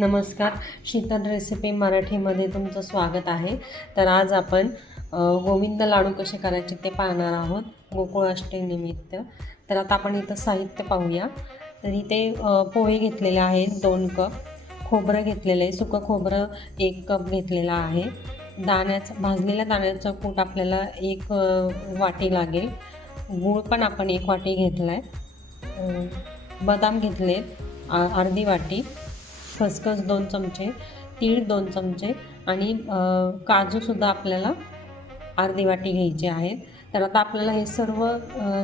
नमस्कार. शीतल रेसिपी मराठीमध्ये तुमचं स्वागत आहे. तर आज आपण गोविंद लाडू कसे करायचे ते पाहणार आहोत गोकुळाष्टमीनिमित्त तर आता आपण इथं साहित्य पाहूया. तर इथे पोहे घेतलेले आहेत दोन कप. खोबरं घेतलेलं आहे सुकं खोबरं एक कप घेतलेलं आहे. दाण्याचं भाजलेल्या दाण्याचं कूट आपल्याला एक वाटी लागेल. गूळ पण आपण एक वाटी घेतला आहे बदाम घेतले आ- अर्धी वाटी. खसखस दोन चमचे तीळ दोन चमचे आणि काजूसुद्धा आपल्याला अर्धी वाटी घ्यायचे आहेत. तर आता आपल्याला हे सर्व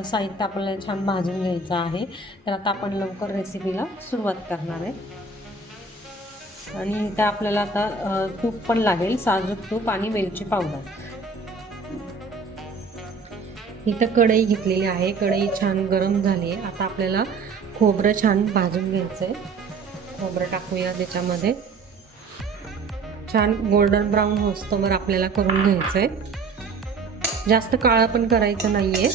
साहित्य आपल्याला छान भाजून घ्यायचं आहे. तर आता आपण लवकर रेसिपीला सुरुवात करणार आहे. आणि इथं आपल्याला आता तूप पण लागेल साजूक तूप आणि वेलची पावडर. इथं कढई घेतलेली आहे. कढई छान गरम झाली. आहे आता आपल्याला खोबरं छान भाजून घ्यायचं आहे खोबरं टाकूया त्याच्यामध्ये. छान गोल्डन ब्राऊन होस्तोवर आपल्याला करून घ्यायचं आहे जास्त काळं पण करायचं नाही आहे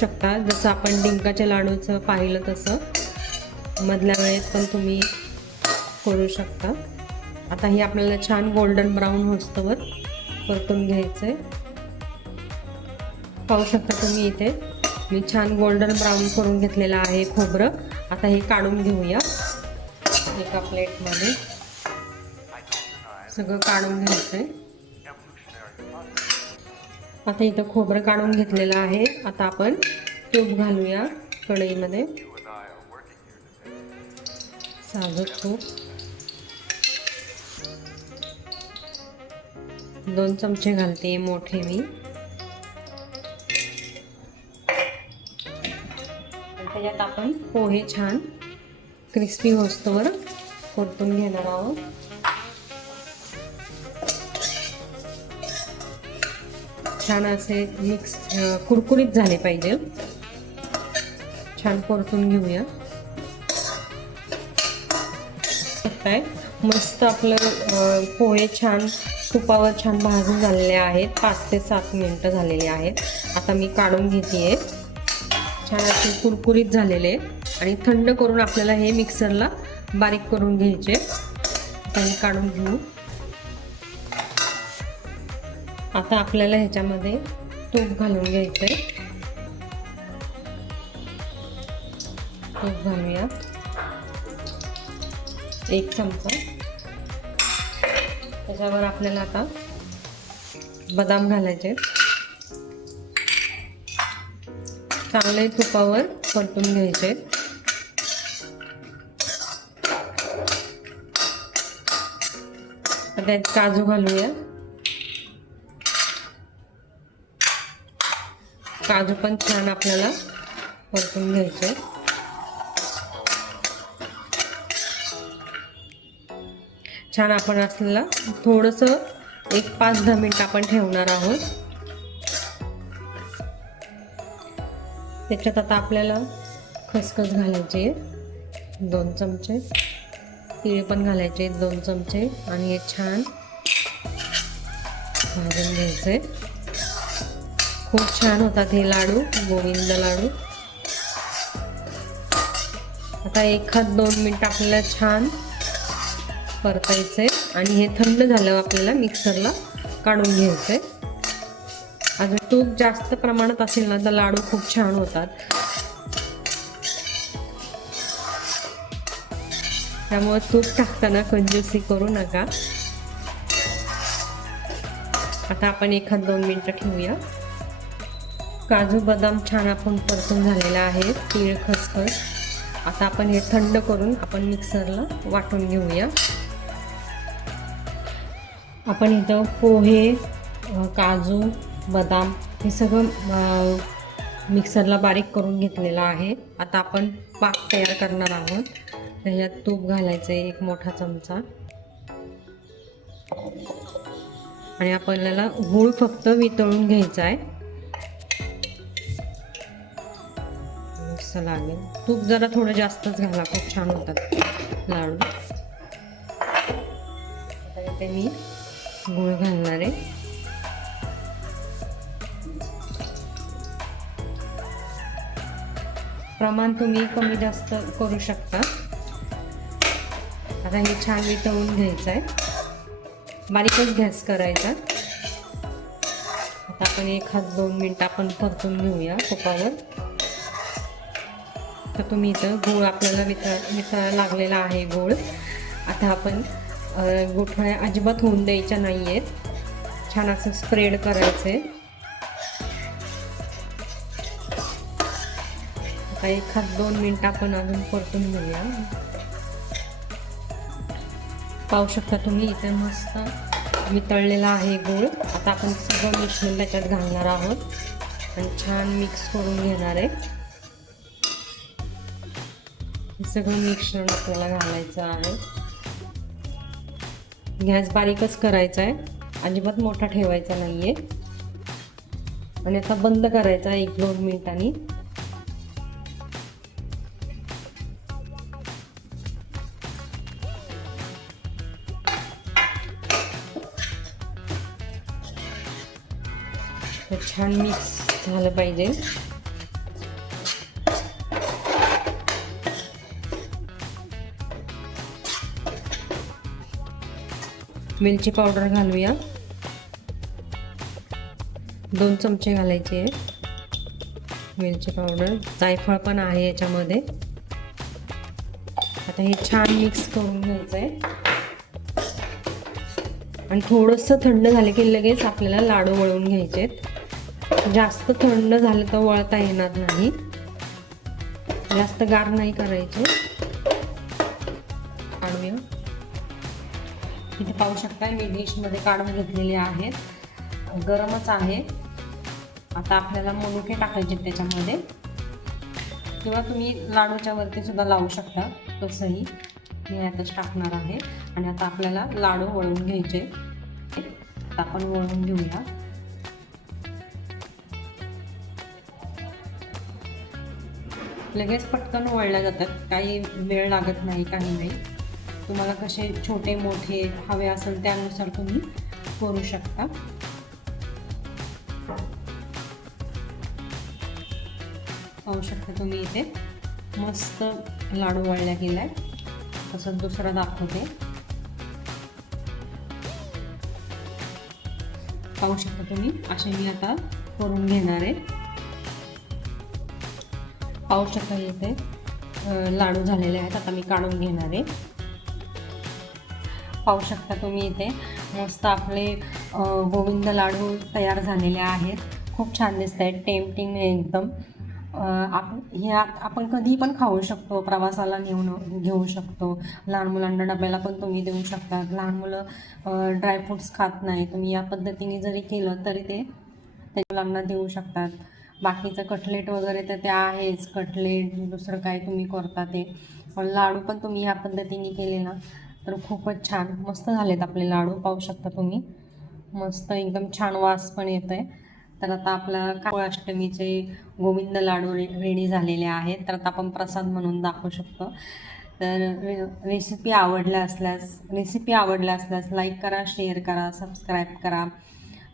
शकता जसं आपण डिंकाच्या लाडूचं पाहिलं तसं. मधल्या वेळेत पण तुम्ही करू शकता. आता हे आपल्याला छान गोल्डन ब्राऊन होस्तोवर परतून घ्यायचं आहे पाहू शकता तुम्ही इथे. मी छान गोल्डन ब्राऊन करून घेतलेलं आहे खोबरं. आता हे काढून घेऊया. एका प्लेटमध्ये. सगळं काढून घ्यायचं आहे आता इथं खोबरं काढून घेतलेलं आहे. आता आपण तूप घालूया कढईमध्ये. साजूक तूप. दोन चमचे घालते मोठे मी. आणि आपण. हो, पोहे छान. क्रिस्पी होस्तोवर परतून घेणार आहोत. छान असे मिक्स कुरकुरीत झाले पाहिजे. छान परतून घेऊया. काय? मस्त आपलं पोहे छान तुपावर छान भाजून झालेले आहेत. पाच ते सात मिनटं झालेले आहेत. आता मी काढून घेते छान असे कुरकुरीत झालेले आणि थंड करून आपल्याला हे मिक्सरला बारीक करून घ्यायचे. आता हे काढून घेऊ. आता आपल्याला ह्याच्यामध्ये तूप घालून घ्यायचंय. तूप घालूया. एक चमचा. त्याच्यावर आपल्याला आता बदाम घालायचे चांगले तुपावर परतून घ्यायचे. आता त्यात काजू घालूया. काजू पण छान आपल्याला परतून घ्यायचे. छान आपण असलेला थोडंसं एक पाच दहा मिनटं आपण ठेवणार आहोत. त्याच्यात आता आपल्याला खसखस घालायची आहे दोन चमचे. तिळे पण घालायचे आहेत दोन चमचे. आणि हे छान भाजून घ्यायचे खूप छान होतात हे लाडू गोविंद लाडू. आता एखाद दोन मिनिट आपल्याला छान परतायचे आणि हे थंड झाल्यावर आपल्याला मिक्सरला काढून घ्यायचे अजून तूप जास्त प्रमाणात असेल ना तर लाडू खूप छान होतात. त्यामुळे तूप टाकताना कंजूसी करू नका. आता आपण एखाद दोन मिनटं ठेवूया. काजू बदाम छान आपण परतून झालेला आहे तीळ खसखस. आता आपण हे थंड करून आपण मिक्सरला वाटून घेऊया. आपण इथं पोहे काजू बदाम हे सगळं मिक्सरला बारीक करून घेतलेलं आहे. आता आपण पाक तयार करणार आहोत. त्याच्यात तूप घालायचं आहे एक मोठा चमचा. आणि आपल्याला गूळ फक्त वितळून घ्यायचा आहे. लागेल तूप जरा थोडं जास्तच घाला खूप छान होतात लाडू. आता इथे मी गूळ घालणार आहे. प्रमाण तुम्ही कमी जास्त करू शकता. आता हे छान वितळून घ्यायचं आहे बारीकच गॅस करायचा. आता आपण एखाद दोन मिनटं आपण परतून घेऊया तुपावर. तर तुम्ही इथं गूळ आपल्याला वितळ वितळायला लागलेला आहे गूळ. आता आपण गोठळ्या अजिबात होऊन द्यायच्या नाही आहेत छान असं स्प्रेड करायचं आहे आता एखाद दोन मिनटं आपण अजून परतून घेऊया. पाहू शकता तुम्ही इथे मस्त वितळलेला आहे गूळ. आता आपण सगळं मिश्रण त्याच्यात घालणार आहोत. आणि छान मिक्स करून घेणार आहे. सगळं मिश्रण आपल्याला घालायचं आहे. गॅस बारीकच करायचा आहे. अजिबात मोठा ठेवायचा नाही आहे आणि आता बंद करायचा आहे एक दोन मिनिटांनी. तर छान मिक्स झालं पाहिजे. मिरची पावडर घालूया. दोन चमचे घालायचे आहे मिरची पावडर जायफळ पण आहे याच्यामध्ये. आता हे छान मिक्स करून घ्यायचं आहे आणि थोडंसं थंड झालं की लगेच आपल्याला लाडू वळवून घ्यायचे आहेत जास्त थंड झालं तर वळता येणार नाही. जास्त गार नाही करायचे. काढूया इथे पाहू शकता मी डिशमध्ये काढून घेतलेले आहेत. गरमच आहे. आता आपल्याला मनुके टाकायचे त्याच्यामध्ये. किंवा तुम्ही लाडूच्या वरती सुद्धा लावू शकता तसंही. मी यातच टाकणार आहे. आणि आता आपल्याला लाडू वळून घ्यायचे आता आपण वळून घेऊया. लगेच पटकन वळल्या जातात. काही वेळ लागत नाही काही नाही. तुम्हाला कसे छोटे मोठे हवे असेल त्यानुसार तुम्ही करू शकता. पाहू शकता तुम्ही इथे मस्त लाडू वळल्या गेलाय. तसंच दुसरा दाखवते. पाहू शकता तुम्ही असे मी आता करून घेणार आहे. पाहू शकता इथे लाडू झालेले आहेत. आता मी काढून घेणार आहे. पाहू शकता तुम्ही इथे मस्त आपले गोविंद लाडू तयार झालेले आहेत. खूप छान दिसत आहेत टेम्पटिंग एकदम. आपण आप ह्या आपण कधी पण खाऊ शकतो. प्रवासाला नेऊन घेऊ शकतो. लहान मुलांना डब्याला पण तुम्ही देऊ शकता. लहान मुलं ड्रायफ्रुट्स खात नाही. तुम्ही या पद्धतीने जरी केलं तरी ते मुलांना देऊ शकतात. बाकीचं कटलेट वगैरे तर ते आहेच. कटलेट दुसरं काय तुम्ही करता ते. पण लाडू पण तुम्ही ह्या पद्धतीने केले ना तर खूपच छान. मस्त झालेत आपले लाडू पाहू शकता तुम्ही. मस्त एकदम छान वास पण येत आहे तर आता आपला काळाष्टमीचे गोविंद लाडू रे रेडी झालेले आहेत. तर आता आपण प्रसाद म्हणून दाखवू शकतो. तर रे रेसिपी आवडल्या असल्यास रेसिपी आवडल्या असल्यास लाईक करा शेअर करा सबस्क्राईब करा.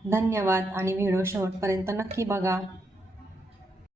धन्यवाद. आणि व्हिडिओ शेवटपर्यंत नक्की बघा.